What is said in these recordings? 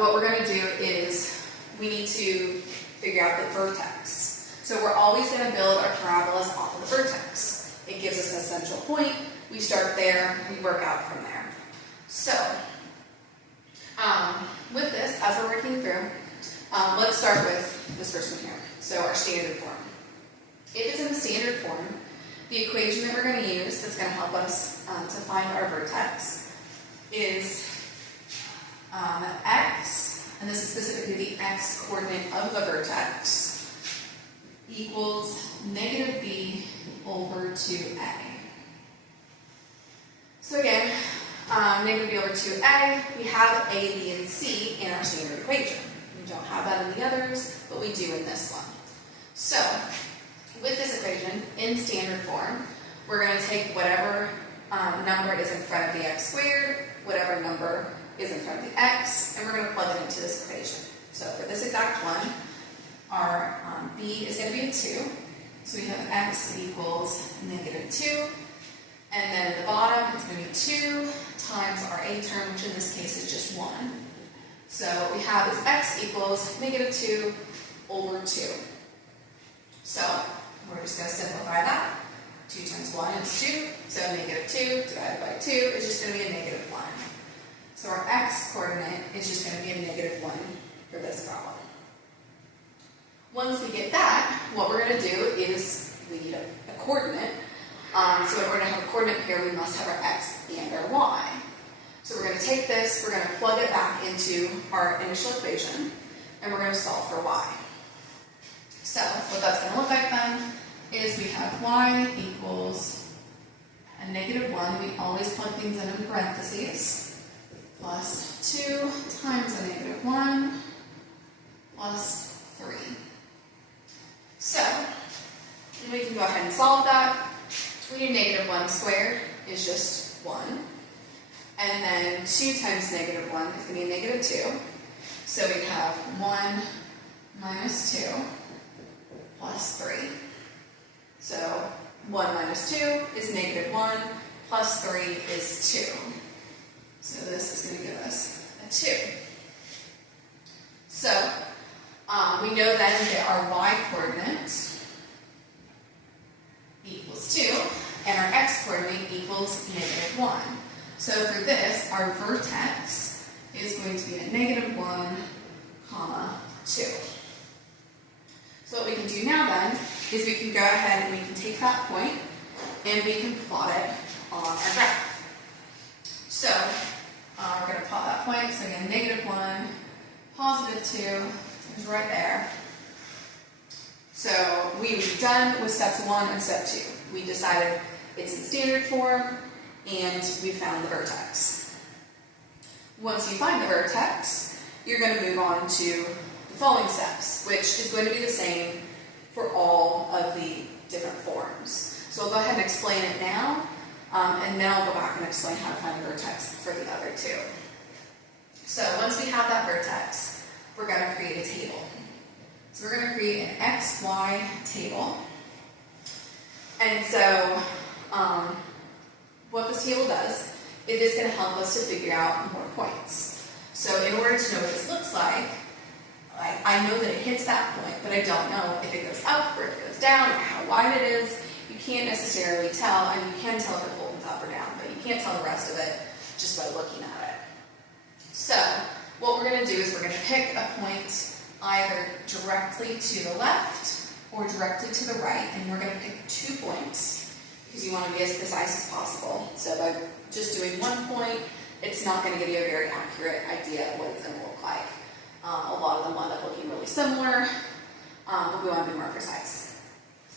what we're going to do is we need to figure out the vertex. So we're always going to build our parabolas off of the vertex. It gives us a central point. We start there, we work out from there. So, with this, as we're working through, let's start with this first one here. So our standard form. If it's in the standard form, the equation that we're going to use that's going to help us to find our vertex is x, and this is specifically the x coordinate of the vertex, equals negative b over 2a. So again, negative b over 2a, we have a, b, and c in our standard equation. We don't have that in the others, but we do in this one. So, with this equation, in standard form, we're going to take whatever number is in front of the x squared, whatever number is in front of the x, and we're going to plug it into this equation. So for this exact one, our b is going to be a 2. So we have x equals negative 2. And then at the bottom, it's going to be 2 times our a term, which in this case is just 1. So what we have is x equals negative 2 over 2. So we're just going to simplify that. 2 times 1 is 2. So negative 2 divided by 2 is just going to be a negative 1. So our x coordinate is just going to be a negative 1 for this problem. Once we get that, what we're going to do is we need a coordinate. So in order to have a coordinate here, we must have our x and our y. So we're going to take this, we're going to plug it back into our initial equation, and we're going to solve for y. So what that's going to look like then is we have y equals a negative 1. We always plug things in parentheses, plus 2 times a negative 1 plus 3. So we can go ahead and solve that. We do negative 1 squared is just 1. And then 2 times negative 1 is going to be a negative 2. So we have 1 minus 2 plus 3. So 1 minus 2 is negative 1 plus 3 is 2. So this is going to give us a 2. So we know then that our y coordinate equals 2, and our x coordinate equals negative 1. So for this, our vertex is going to be a negative 1, comma 2. So what we can do now then is we can go ahead and we can take that point and we can plot it on our graph. So we're going to plot that point. So again, negative 1, positive 2 is right there. So we've done with steps 1 and step 2. We decided it's in standard form, and we found the vertex. Once you find the vertex, you're going to move on to the following steps, which is going to be the same for all of the different forms. So I'll go ahead and explain it now, and then I'll go back and explain how to find the vertex for the other two. So once we have that vertex, we're going to create a table. So we're going to create an x, y table. And so what this table does is it's going to help us to figure out more points. So in order to know what this looks like, I know that it hits that point, but I don't know if it goes up or if it goes down or how wide it is. You can't necessarily tell, and you can tell if it opens up or down, but you can't tell the rest of it just by looking at it. So what we're going to do is we're going to pick a point either directly to the left or directly to the right, and we're going to pick 2 points because you want to be as precise as possible. So by just doing 1 point, it's not going to give you a very accurate idea of what it's going to look like. A lot of them wind up looking really similar, but we want to be more precise.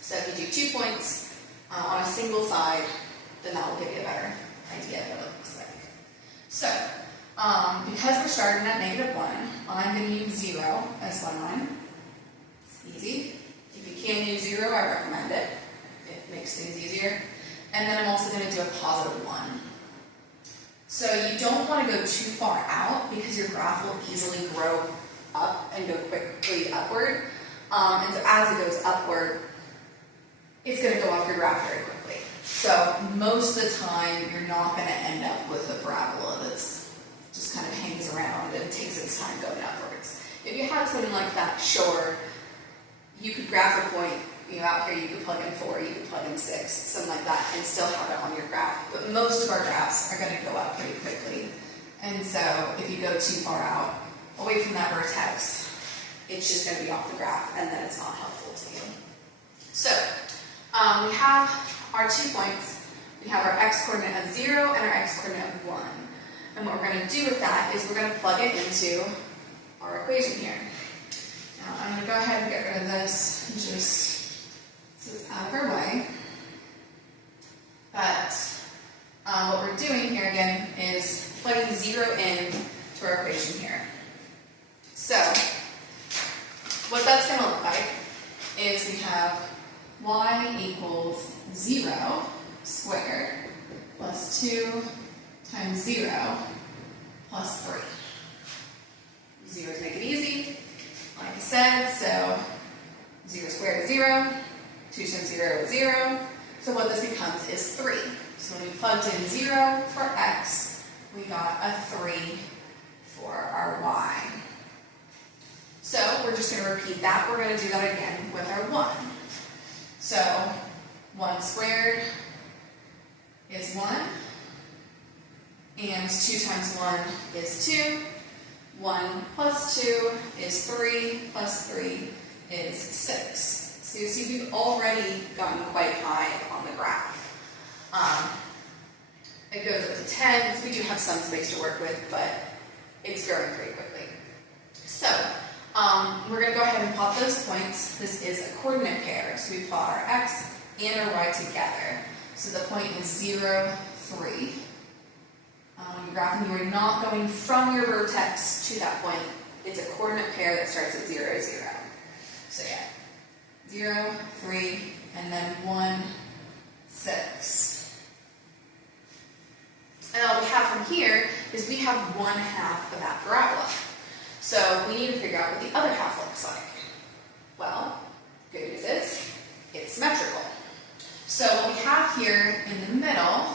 So if you do 2 points on a single side, then that will give you a better idea of what it looks like. So because we're starting at -1, I'm going to use 0 as one line. It's easy. If you can use 0, I recommend it. It makes things easier. And then I'm also going to do a +1. So you don't want to go too far out because your graph will easily grow up and go quickly upward. And so as it goes upward, it's going to go off your graph very quickly. So most of the time, you're not going to end up with a parabola that's just kind of hangs around and takes its time going had something like that, sure, you could graph a point, out here you could plug in 4, you could plug in 6, something like that, and still have it on your graph. But most of our graphs are going to go up pretty quickly. And so if you go too far out, away from that vertex, it's just going to be off the graph, and then it's not helpful to you. So we have our 2 points. We have our x-coordinate of 0 and our x-coordinate of 1. And what we're going to do with that is we're going to plug it into our equation here. Now I'm going to go ahead and get rid of this just so it's out of our way. But what we're doing here again is plugging 0 in to our equation here. So what that's going to look like is we have y equals 0 squared plus 2 times 0 plus 3. 0's make it easy, like I said, so 0 squared is 0, 2 times 0 is 0, so what this becomes is 3. So when we plugged in 0 for x, we got a 3 for our y. So we're just going to repeat that. We're going to do that again with our 1. So 1 squared is 1, and 2 times 1 is 2. 1 plus 2 is 3, plus 3 is 6. So you see we've already gotten quite high on the graph. It goes up to 10, so we do have some space to work with, but it's growing pretty quickly. So we're going to go ahead and plot those points. This is a coordinate pair, so we plot our x and our y together. So the point is 0, 3. When you're graphing, you are not going from your vertex to that point. It's a coordinate pair that starts at 0, 0. So yeah, 0, 3, and then 1, 6. And all we have from here is we have 1/2 of that parabola. So we need to figure out what the other half looks like. Well, good news is it's symmetrical. So what we have here in the middle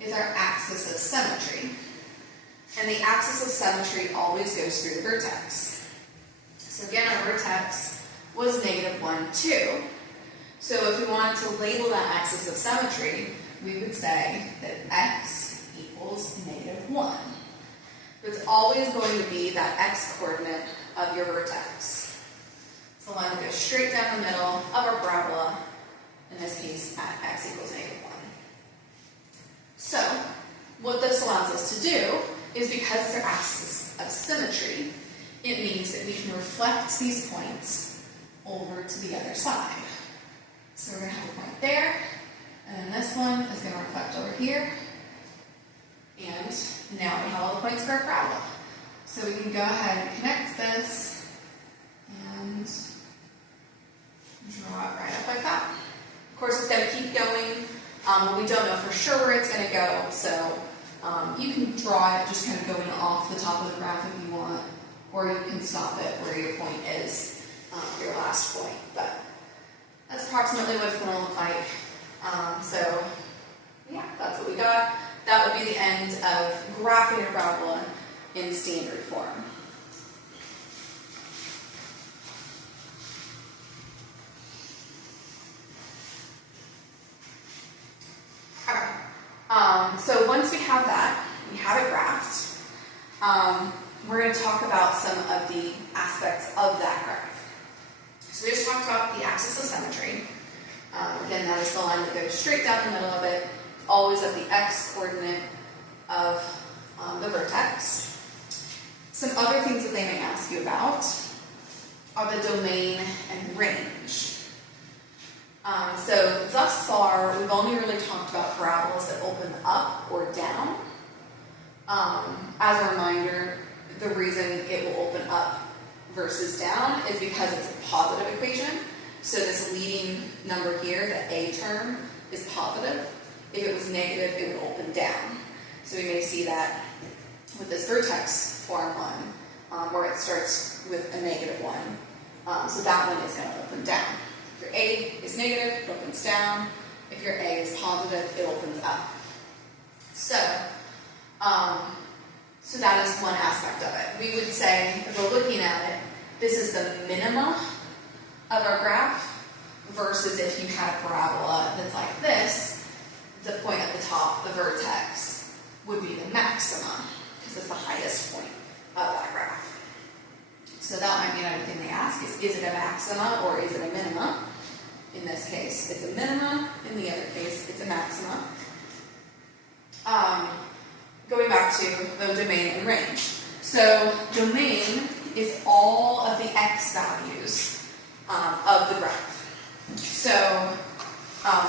is our axis of symmetry. And the axis of symmetry always goes through the vertex. So again, our vertex was -1, 2. So if we wanted to label that axis of symmetry, we would say that x equals -1. It's always going to be that x-coordinate of your vertex. It's the line that goes straight down the middle of our parabola, in this case at x equals -1. So what this allows us to do is, because it's our axis of symmetry, it means that we can reflect these points over to the other side. So we're going to have a point there, and then this one is going to reflect over here. And now we have all the points for our parabola. So we can go ahead and connect this and draw it right up like that. Of course, it's going to keep going. We don't know for sure where it's going to go, so you can draw it just kind of going off the top of the graph if you want, or you can stop it where your point is, your last point. But that's approximately what it's going to look like. So yeah, that's what we got. That would be the end of graphing a parabola in standard form. Alright, so once we have that, we have it graphed, we're going to talk about some of the aspects of that graph. So we just talked about the axis of symmetry. Again, that is the line that goes straight down the middle of it, always at the x-coordinate of the vertex. Some other things that they may ask you about are the domain and range. So thus far, we've only really talked about parabolas that open up or down. As a reminder, the reason it will open up versus down is because it's a positive equation. So this leading number here, the a term, is positive. If it was negative, it would open down. So we may see that with this vertex form one, where it starts with a -1. So that one is going to open down. If your a is negative, it opens down. If your a is positive, it opens up. So, so that is one aspect of it. We would say, if we're looking at it, this is the minima of our graph, versus if you had a parabola that's like this, the point at the top, the vertex, would be the maxima, because it's the highest point of that graph. So that might be another thing they ask is it a maxima or is it a minima? In this case, it's a minima. In the other case, it's a maxima. Going back to the domain and range. So domain is all of the x values of the graph. So